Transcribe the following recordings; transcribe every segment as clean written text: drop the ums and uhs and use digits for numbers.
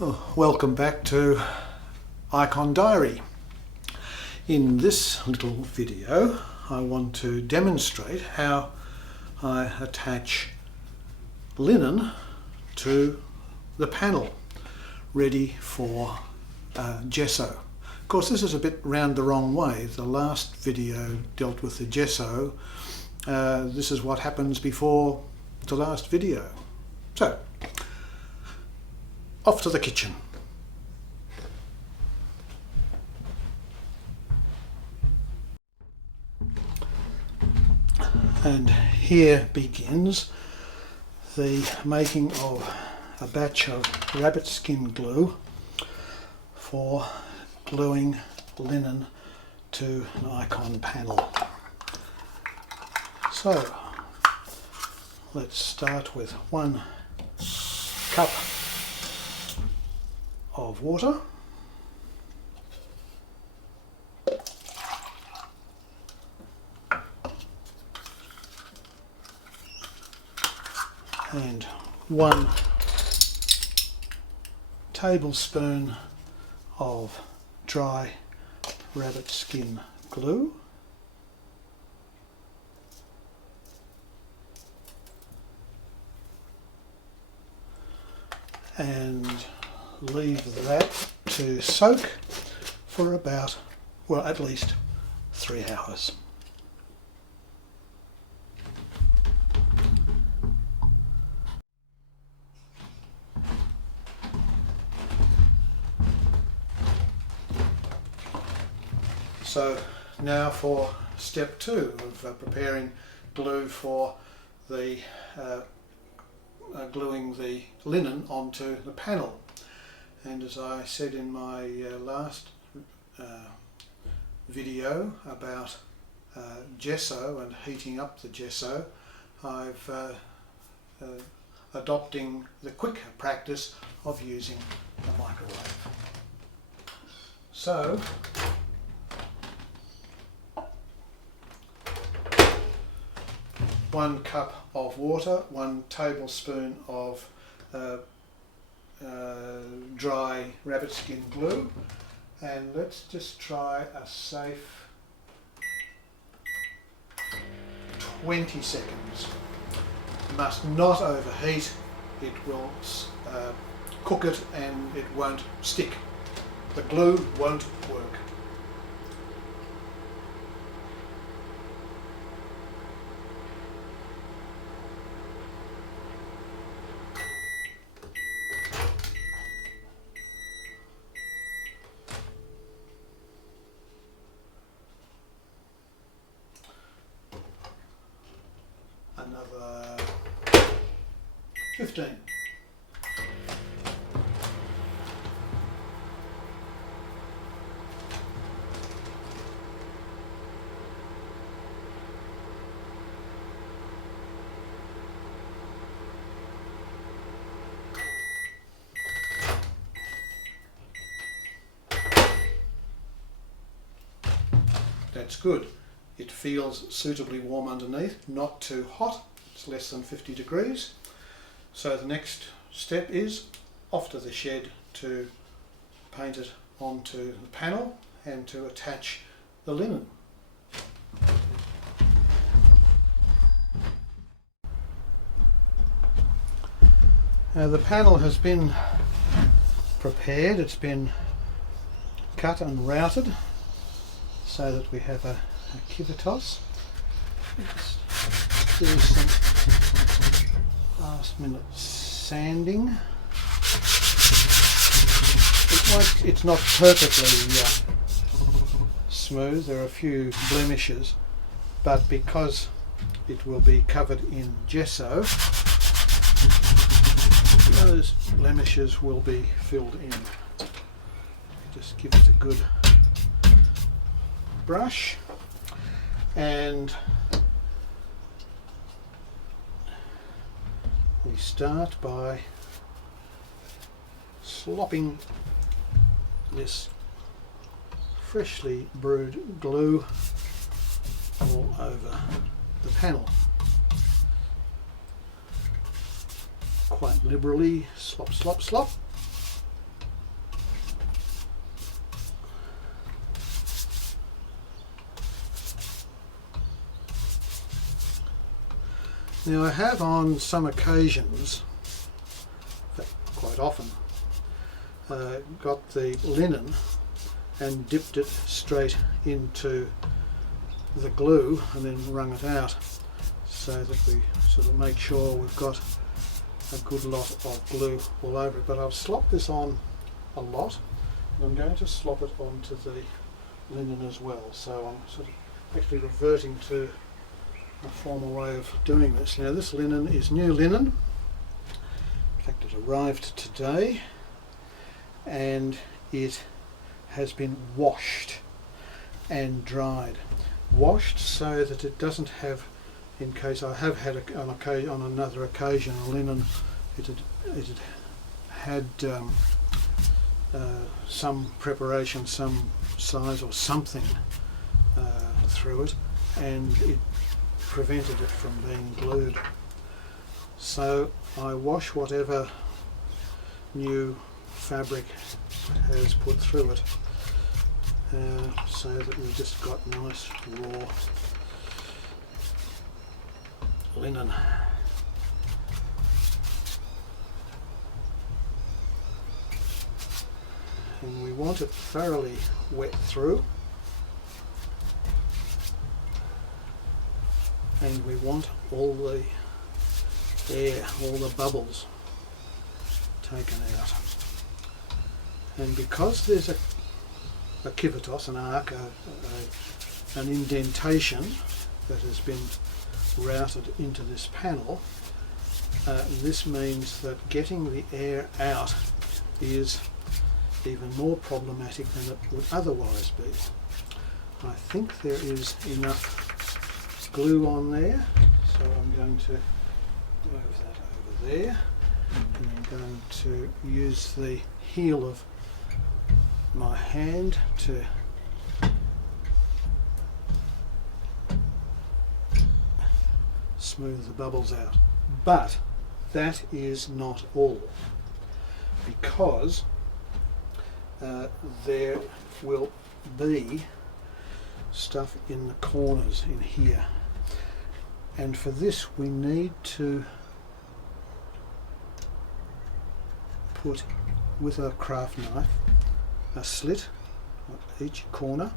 Welcome back to Icon Diary. In this little video I want to demonstrate how I attach linen to the panel ready for gesso. Of course, this is a bit round the wrong way. The last video dealt with the gesso. This is what happens before the last video. So, off to the kitchen. And here begins the making of a batch of rabbit skin glue for gluing linen to an icon panel. So let's start with 1 cup of water, and 1 tablespoon of dry rabbit skin glue, and leave that to soak for about, well, at least 3 hours. So now for step 2 of preparing glue for the gluing the linen onto the panel. And as I said in my last video about gesso and heating up the gesso, I've adopting the quick practice of using the microwave. So one cup of water, 1 tablespoon of dry rabbit skin glue, and let's just try a safe 20 seconds. Must not overheat, it will cook it and it won't stick. The glue won't work. Another 15. That's good. It feels suitably warm underneath, not too hot. It's less than 50 degrees. So the next step is off to the shed to paint it onto the panel and to attach the linen. Now the panel has been prepared, it's been cut and routed so that we have a civitas. Let's do some last minute sanding. It's not perfectly smooth, there are a few blemishes, but because it will be covered in gesso, those blemishes will be filled in. Just give it a good brush, and we start by slopping this freshly brewed glue all over the panel. Quite liberally, slop, slop, slop. Now I have on some occasions, quite often, got the linen and dipped it straight into the glue and then wrung it out, so that we sort of make sure we've got a good lot of glue all over it. But I've slopped this on a lot, and I'm going to slop it onto the linen as well. So I'm sort of actually reverting to a former way of doing this. Now this linen is new linen. In fact, it arrived today, and it has been washed and dried. Washed so that it doesn't have, in case I have had on another occasion a linen, it had some preparation, some size or something through it, and it prevented it from being glued. So I wash whatever new fabric has put through it, so that we've just got nice raw linen. And we want it thoroughly wet through, and we want all the air, all the bubbles taken out. And because there's a kivetos, an arc, an indentation that has been routed into this panel, this means that getting the air out is even more problematic than it would otherwise be. I think there is enough glue on there, so I'm going to move that over there, and I'm going to use the heel of my hand to smooth the bubbles out. But that is not all, because there will be stuff in the corners in here, and for this we need to put, with a craft knife, a slit at each corner,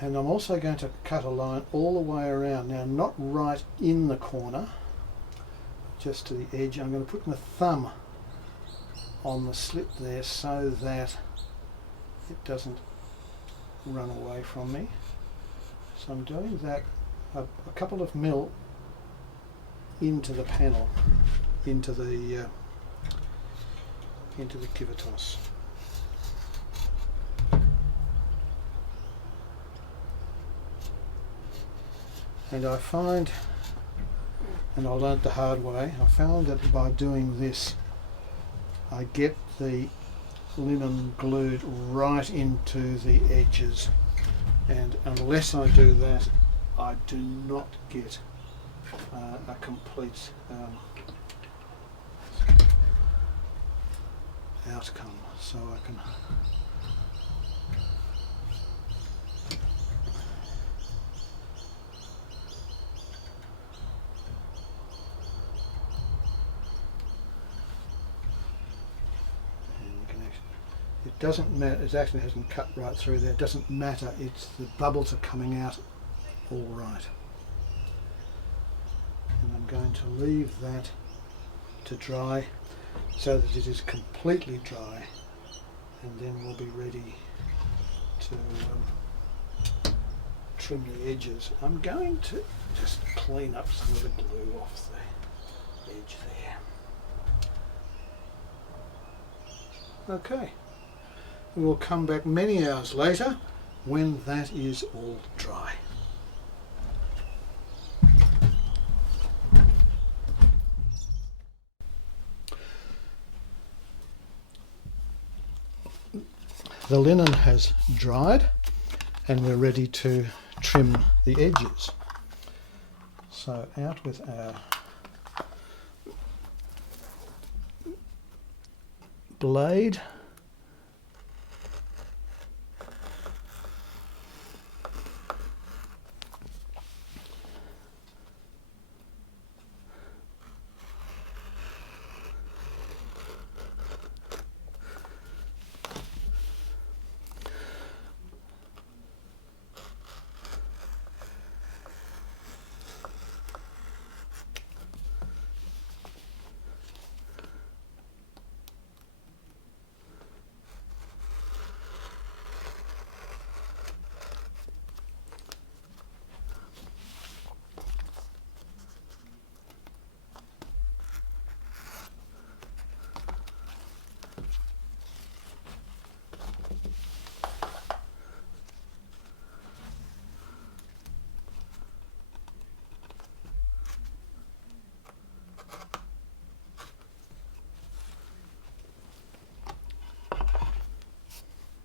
and I'm also going to cut a line all the way around. Now, not right in the corner, just to the edge. I'm going to put my thumb on the slit there so that it doesn't run away from me. So I'm doing that a couple of mil into the panel, into the kivetos. And I find, and I learnt the hard way, I found that by doing this I get the linen glued right into the edges, and unless I do that I do not get a complete outcome. So I can it doesn't matter, it actually hasn't cut right through there, it doesn't matter, it's the bubbles are coming out all right. And I'm going to leave that to dry so that it is completely dry, and then we'll be ready to trim the edges. I'm going to just clean up some of the glue off the edge there. Okay. We'll come back many hours later when that is all dry. The linen has dried and we're ready to trim the edges. So out with our blade.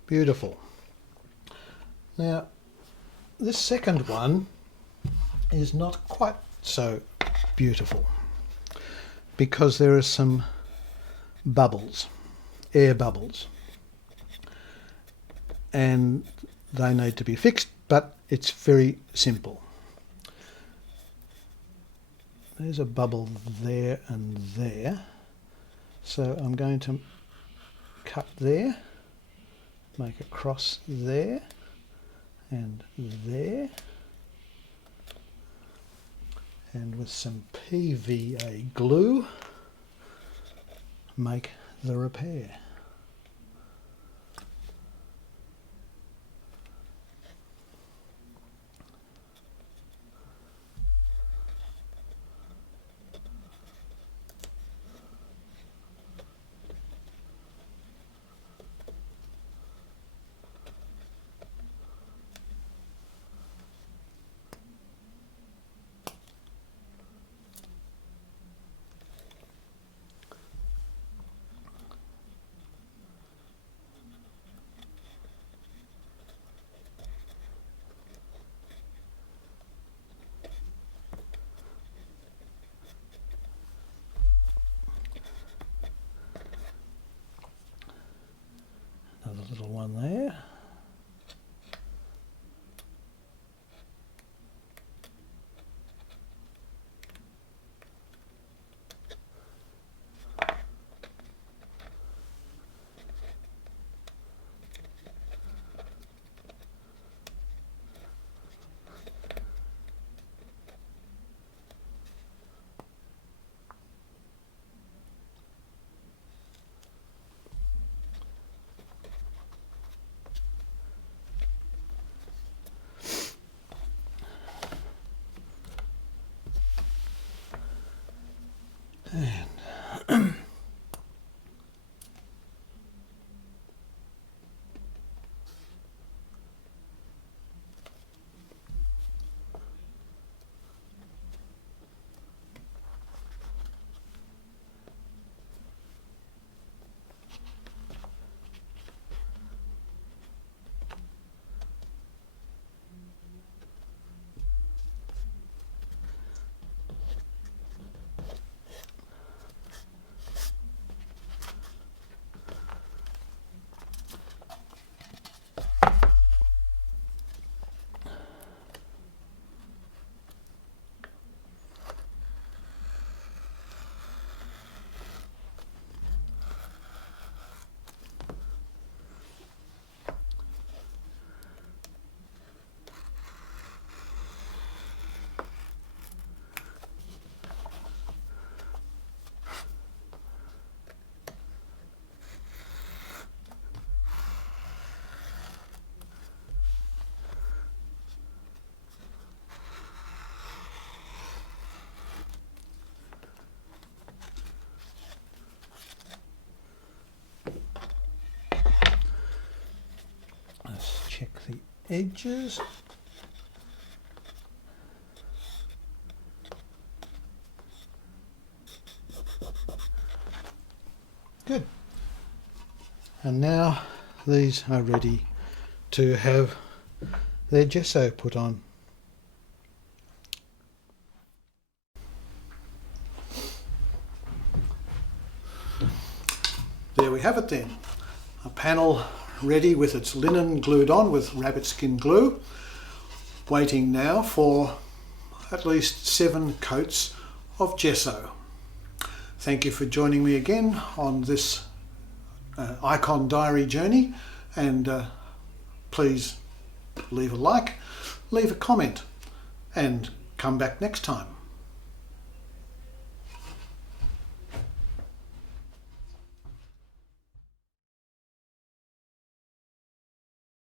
Beautiful. Now, this second one is not quite so beautiful because there are some bubbles, air bubbles, and they need to be fixed, but it's very simple. There's a bubble there and there, so I'm going to cut there, make a cross there and there, and with some PVA glue make the repair. Another little one there. And let's check the edges. Good. And now these are ready to have their gesso put on. there we have it then. A panel ready with its linen glued on with rabbit skin glue, waiting now for at least 7 coats of gesso. Thank you for joining me again on this Icon Diary journey, and please leave a like, leave a comment, and come back next time.